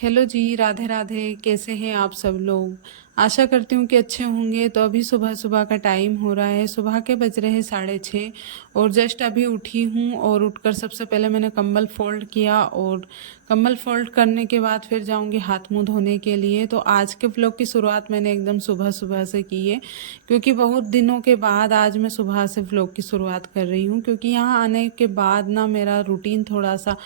Hello जी, राधे राधे। कैसे हैं आप सब लोग? आशा करती हूँ कि अच्छे होंगे। तो अभी सुबह सुबह का टाइम हो रहा है, सुबह के बज रहे हैं 6:30 और जस्ट अभी उठी हूँ। और उठकर सबसे पहले मैंने कंबल फोल्ड किया और कंबल फोल्ड करने के बाद फिर जाऊँगी हाथ मुंह धोने के लिए। तो आज के व्लॉग की शुरुआत मैंने एकदम सुबह सुबह से की है, क्योंकि बहुत दिनों के बाद आज मैं सुबह से व्लॉग की शुरुआत कर रही हूँ। क्योंकि यहाँ आने के बाद ना मेरा रूटीन थोड़ा सा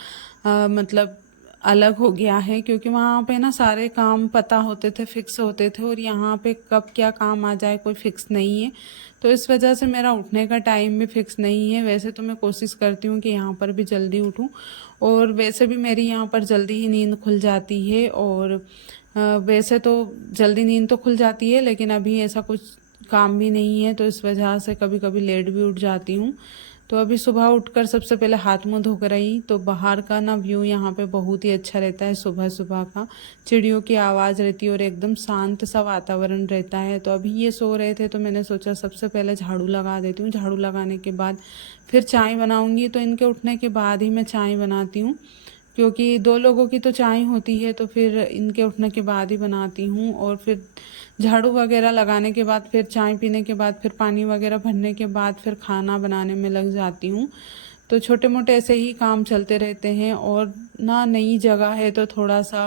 मतलब अलग हो गया है। क्योंकि वहाँ पे ना सारे काम पता होते थे, फिक्स होते थे, और यहाँ पे कब क्या काम आ जाए कोई फिक्स नहीं है। तो इस वजह से मेरा उठने का टाइम भी फिक्स नहीं है। वैसे तो मैं कोशिश करती हूँ कि यहाँ पर भी जल्दी उठूँ, और वैसे भी मेरी यहाँ पर जल्दी ही नींद खुल जाती है। और वैसे तो जल्दी नींद तो खुल जाती है, लेकिन अभी ऐसा कुछ काम भी नहीं है, तो इस वजह से कभी कभी लेट भी उठ जाती हूँ। तो अभी सुबह उठकर सबसे पहले हाथ मुंह धोकर आई, तो बाहर का ना व्यू यहाँ पे बहुत ही अच्छा रहता है। सुबह सुबह का चिड़ियों की आवाज़ रहती है और एकदम शांत सा वातावरण रहता है। तो अभी ये सो रहे थे, तो मैंने सोचा सबसे पहले झाड़ू लगा देती हूँ। झाड़ू लगाने के बाद फिर चाय बनाऊँगी। तो इनके उठने के बाद ही मैं चाय बनाती हूँ, क्योंकि दो लोगों की तो चाय होती है, तो फिर इनके उठने के बाद ही बनाती हूँ। और फिर झाड़ू वगैरह लगाने के बाद, फिर चाय पीने के बाद, फिर पानी वगैरह भरने के बाद फिर खाना बनाने में लग जाती हूँ। तो छोटे मोटे ऐसे ही काम चलते रहते हैं। और ना नई जगह है तो थोड़ा सा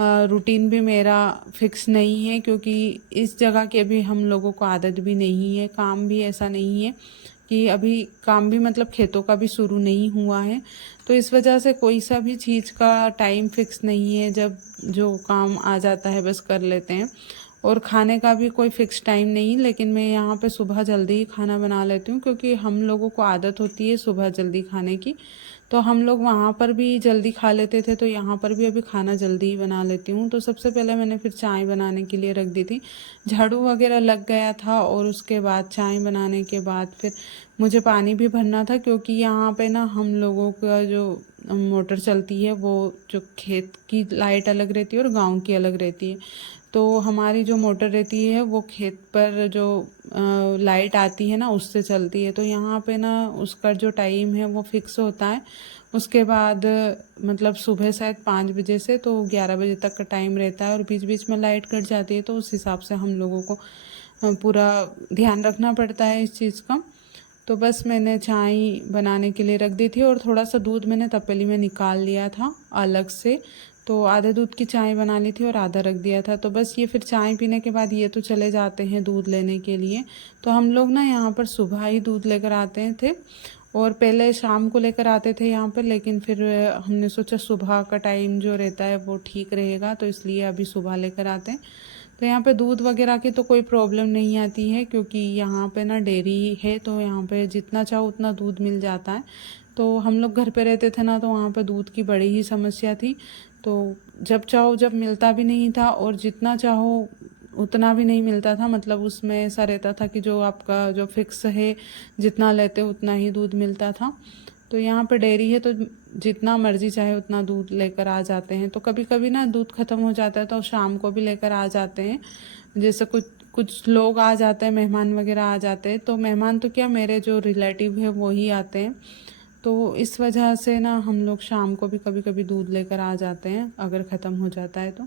रूटीन भी मेरा फिक्स नहीं है, क्योंकि इस जगह की अभी हम लोगों को आदत भी नहीं है। काम भी ऐसा नहीं है कि अभी काम भी मतलब खेतों का भी शुरू नहीं हुआ है। तो इस वजह से कोई सा भी चीज़ का टाइम फिक्स नहीं है, जब जो काम आ जाता है बस कर लेते हैं। और खाने का भी कोई फ़िक्स टाइम नहीं, लेकिन मैं यहाँ पे सुबह जल्दी ही खाना बना लेती हूँ, क्योंकि हम लोगों को आदत होती है सुबह जल्दी खाने की। तो हम लोग वहाँ पर भी जल्दी खा लेते थे, तो यहाँ पर भी अभी खाना जल्दी ही बना लेती हूँ। तो सबसे पहले मैंने फिर चाय बनाने के लिए रख दी थी। झाड़ू वगैरह लग गया था, और उसके बाद चाय बनाने के बाद फिर मुझे पानी भी भरना था, क्योंकि यहाँ पे ना हम लोगों का जो मोटर चलती है, वो जो खेत की लाइट अलग रहती है और गांव की अलग रहती है। तो हमारी जो मोटर रहती है वो खेत पर जो लाइट आती है ना, उससे चलती है। तो यहाँ पे ना उसका जो टाइम है वो फिक्स होता है। उसके बाद मतलब सुबह शायद 5 बजे से तो 11 बजे तक का टाइम रहता है, और बीच बीच में लाइट कट जाती है। तो उस हिसाब से हम लोगों को पूरा ध्यान रखना पड़ता है इस चीज़ का। तो बस मैंने चाय बनाने के लिए रख दी थी, और थोड़ा सा दूध मैंने तपेली में निकाल लिया था अलग से। तो आधे दूध की चाय बना ली थी और आधा रख दिया था। तो बस ये फिर चाय पीने के बाद ये तो चले जाते हैं दूध लेने के लिए। तो हम लोग ना यहाँ पर सुबह ही दूध लेकर आते थे, और पहले शाम को लेकर आते थे यहाँ पर, लेकिन फिर हमने सोचा सुबह का टाइम जो रहता है वो ठीक रहेगा, तो इसलिए अभी सुबह लेकर आते हैं। तो यहाँ पे दूध वगैरह की तो कोई प्रॉब्लम नहीं आती है, क्योंकि यहाँ पे ना डेयरी है, तो यहाँ पे जितना चाहो उतना दूध मिल जाता है। तो हम लोग घर पे रहते थे ना, तो वहाँ पे दूध की बड़ी ही समस्या थी। तो जब चाहो जब मिलता भी नहीं था, और जितना चाहो उतना भी नहीं मिलता था। मतलब उसमें ऐसा रहता था कि जो आपका जो फिक्स है, जितना लेते हो उतना ही दूध मिलता था। तो यहाँ पे डेयरी है, तो जितना मर्जी चाहे उतना दूध लेकर आ जाते हैं। तो कभी कभी ना दूध ख़त्म हो जाता है, तो शाम को भी लेकर आ जाते हैं। जैसे कुछ कुछ लोग आ जाते हैं, मेहमान वगैरह आ जाते हैं। तो मेहमान तो क्या, मेरे जो रिलेटिव है वो ही आते हैं। तो इस वजह से ना हम लोग शाम को भी कभी कभी दूध लेकर आ जाते हैं, अगर ख़त्म हो जाता है तो।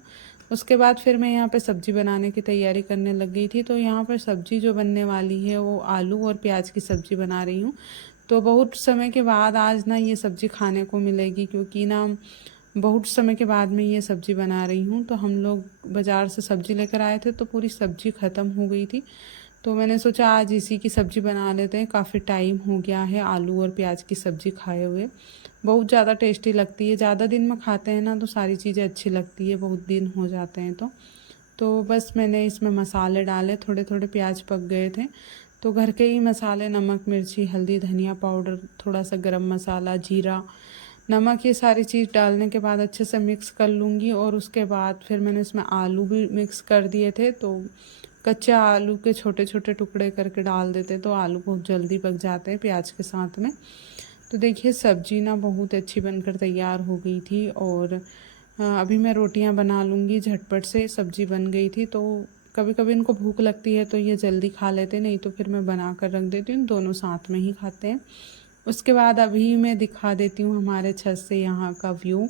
उसके बाद फिर मैं यहाँ पे सब्ज़ी बनाने की तैयारी करने लग गई थी। तो यहाँ पर सब्ज़ी जो बनने वाली है वो आलू और प्याज की सब्ज़ी बना रही हूँ। तो बहुत समय के बाद आज ना ये सब्ज़ी खाने को मिलेगी, क्योंकि ना बहुत समय के बाद मैं ये सब्ज़ी बना रही हूँ। तो हम लोग बाज़ार से सब्ज़ी लेकर आए थे, तो पूरी सब्ज़ी ख़त्म हो गई थी। तो मैंने सोचा आज इसी की सब्ज़ी बना लेते हैं। काफ़ी टाइम हो गया है आलू और प्याज की सब्ज़ी खाए हुए। बहुत ज़्यादा टेस्टी लगती है। ज़्यादा दिन में खाते हैं ना तो सारी चीज़ें अच्छी लगती है, बहुत दिन हो जाते हैं तो बस मैंने इसमें मसाले डाले। थोड़े थोड़े प्याज पक गए थे, तो घर के ही मसाले, नमक, मिर्ची, हल्दी, धनिया पाउडर, थोड़ा सा गरम मसाला, जीरा, नमक, ये सारी चीज़ डालने के बाद अच्छे से मिक्स कर लूँगी। और उसके बाद फिर मैंने इसमें आलू भी मिक्स कर दिए थे। तो कच्चे आलू के छोटे छोटे टुकड़े करके डाल देते, तो आलू बहुत जल्दी पक जाते हैं प्याज के साथ में। तो देखिए सब्जी ना बहुत अच्छी बनकर तैयार हो गई थी। और अभी मैं रोटियां बना लूँगी झटपट से। सब्जी बन गई थी, तो कभी कभी इनको भूख लगती है तो ये जल्दी खा लेते, नहीं तो फिर मैं बना कर रख देती हूँ, दोनों साथ में ही खाते हैं। उसके बाद अभी मैं दिखा देती हूँ हमारे छत से यहाँ का व्यू।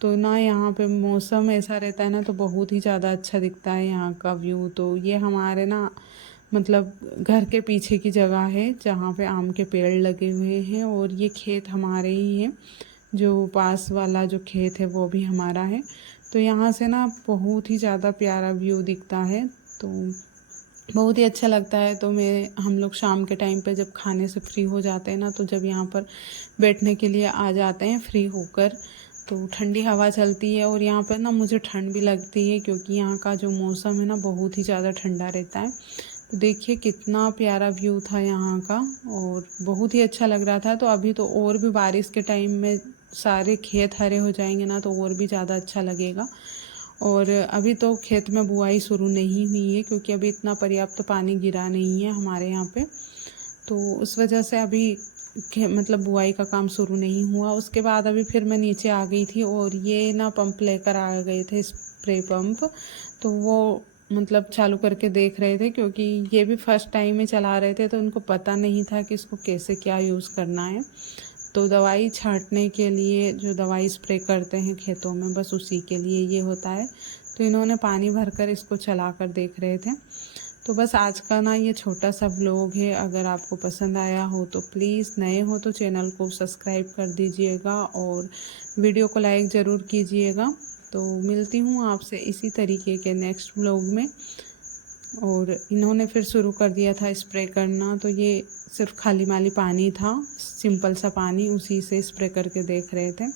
तो ना यहाँ पे मौसम ऐसा रहता है ना, तो बहुत ही ज़्यादा अच्छा दिखता है यहाँ का व्यू। तो ये हमारे ना मतलब घर के पीछे की जगह है जहाँ पे आम के पेड़ लगे हुए हैं, और ये खेत हमारे ही है। जो पास वाला जो खेत है वो भी हमारा है। तो यहाँ से ना बहुत ही ज़्यादा प्यारा व्यू दिखता है, तो बहुत ही अच्छा लगता है। तो हम लोग शाम के टाइम पे जब खाने से फ्री हो जाते हैं ना, तो जब यहाँ पर बैठने के लिए आ जाते हैं फ्री होकर, तो ठंडी हवा चलती है। और यहाँ पर ना मुझे ठंड भी लगती है, क्योंकि यहाँ का जो मौसम है ना बहुत ही ज़्यादा ठंडा रहता है। तो देखिए कितना प्यारा व्यू था यहाँ का, और बहुत ही अच्छा लग रहा था। तो अभी तो और भी बारिश के टाइम में सारे खेत हरे हो जाएंगे ना, तो और भी ज़्यादा अच्छा लगेगा। और अभी तो खेत में बुआई शुरू नहीं हुई है, क्योंकि अभी इतना पर्याप्त पानी गिरा नहीं है हमारे यहाँ पे। तो उस वजह से अभी मतलब बुआई का काम शुरू नहीं हुआ। उसके बाद अभी फिर मैं नीचे आ गई थी, और ये ना पंप लेकर आ गए थे, स्प्रे पंप। तो वो मतलब चालू करके देख रहे थे, क्योंकि ये भी फर्स्ट टाइम ही चला रहे थे, तो उनको पता नहीं था कि इसको कैसे क्या यूज़ करना है। तो दवाई छांटने के लिए जो दवाई स्प्रे करते हैं खेतों में, बस उसी के लिए ये होता है। तो इन्होंने पानी भरकर इसको चला कर देख रहे थे। तो बस आज का ना ये छोटा सा व्लॉग है। अगर आपको पसंद आया हो तो प्लीज़, नए हो तो चैनल को सब्सक्राइब कर दीजिएगा, और वीडियो को लाइक ज़रूर कीजिएगा। तो मिलती हूँ आपसे इसी तरीके के नेक्स्ट व्लॉग में। और इन्होंने फिर शुरू कर दिया था स्प्रे करना। तो ये सिर्फ खाली माली पानी था, सिंपल सा पानी, उसी से स्प्रे करके देख रहे थे।